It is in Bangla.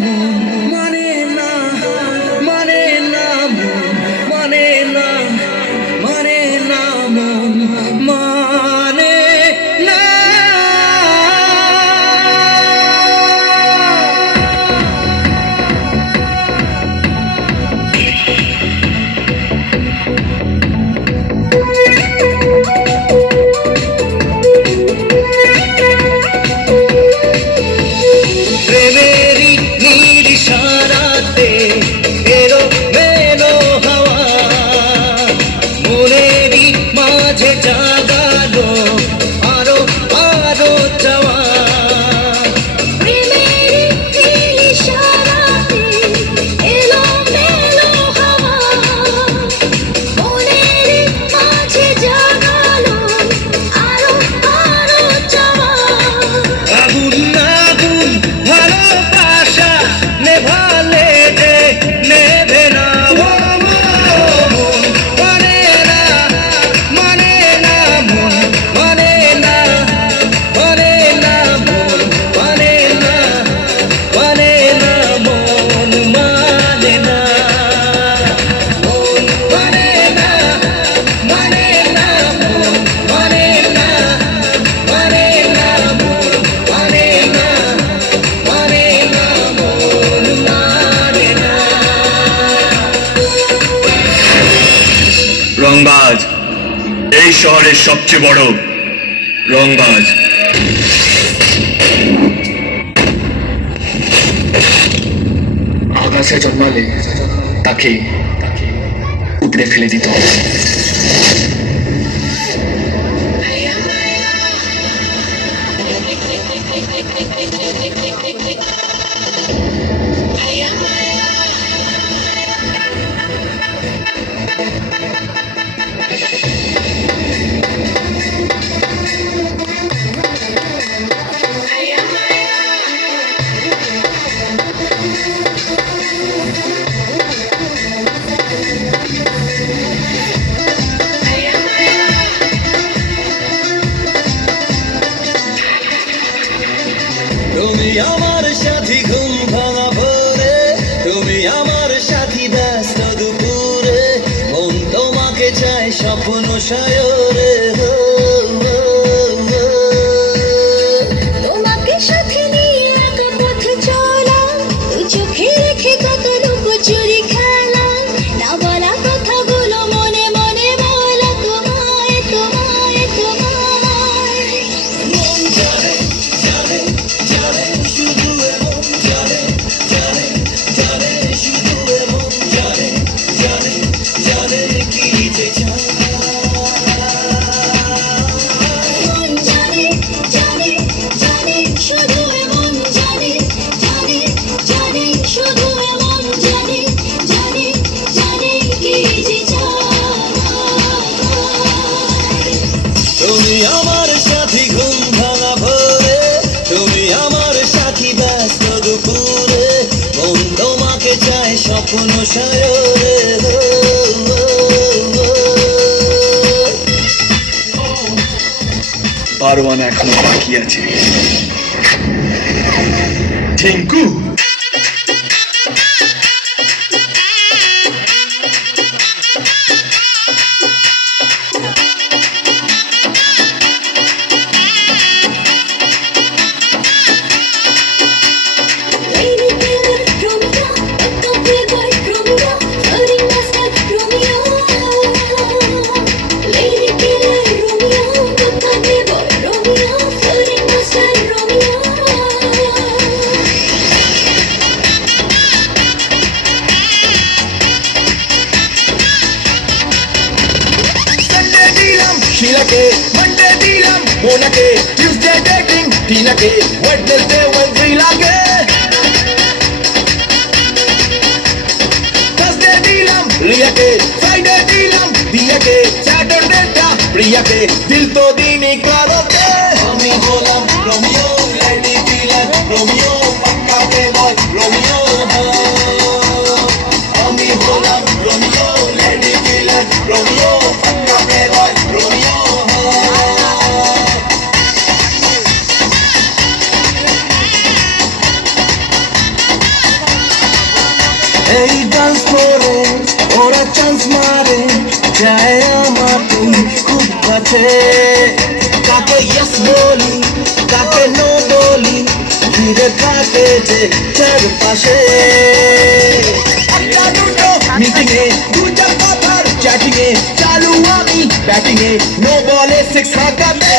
মন মানে না, মানে না মন মানে না, মানে না মন মানে না। প্রেমেরই নির্ইশারাতে এলো মেলো হাওয়া, মনেরই মাঝে জাগালো আরো আরো চাওয়া। প্রেমেরই নির্ইশারাতে এলো মেলো হাওয়া, মনেরই মাঝে জাগালো আরো আরো চাওয়া। আগুন আগুন ভালোবাসা নেভালে যে নেভে না, মন মানে না, মানে না মন মানে না, মানে না মন মানে না, মানে না মন মানে না, মন মানে না, মানে না মন মানে না, মানে না মন মানে না, মানে না মন মানে না। রংবাজ এই শহরের সবচেয়ে বড় রংবাজ। আকাশে জন্মালে তাকে উপড়ে ফেলে দিত। তুমি আমার সাথী ঘুম ভাঙা ভোরে, তুমি আমার সাথী ব্যস্ত দুপুরে, মন তোমাকে চায় স্বপ্ন সায়রে। তোমাকে সাথে নিয়ে একা পথে চলা, দু চোখে রেখে কত লুকোচুরি খেলা, না বলা কথাগুলো মনে মনে বলা তোমায় তোমায় তোমায়। মন জানে জানে জানে শুধু এ মন জানে জানে জানে শুধু এ মন জানে জানে জানে কি যে চায়। মন জানে জানে জানে শুধু এমন জানে জানে জানে শুধু এমন জানে জানে জানে কি যে চায়। তুমি আমার সাথী ঘুম ভাঙা ভোরে, তুমি আমার সাথী ব্যস্ত দুপুরে, মন তোমাকে চায় স্বপ্ন সায়রে। পারওয়ান এখনো বাকি আছে। Tinku Lady killer Romeo, a playboy Romeo, flirting us like Romeo. Lady killer Romeo, a playboy Romeo, flirting us like Romeo. Sunday দিলাম শিলাকে, Monday দিলাম মোনাকে, Tuesday dating টিনাকে, Wednesday ওয়েন্দ্রিলাকে, Thursday দিলাম রিয়াকে, Friday দিলাম দিয়াকে, Saturdayটা প্রিয়াকে, দিল তো দিনই কারোকে। আমি হলাম রোমিও, লেডি কিলার রোমিও, পাক্কা প্লেবয় রোমিও। আমি হলাম রোমিও, লেডি কিলার রোমিও, পাক্কা প্লেবয় রোমিও। এই ডান্স ফ্লোরে ওরা চান্স মারে, যায় আমার তুই খুব কাছে। কাকে ইয়েস বলি কাকে নো বলি, ঘিরে থাকে যে চারপাশে। একটা দুটো মিটিং এ দু চার কথার চ্যাটিং এ চালু আমি ব্যাটিং এ, নো বলে সিক্স হাঁকাতে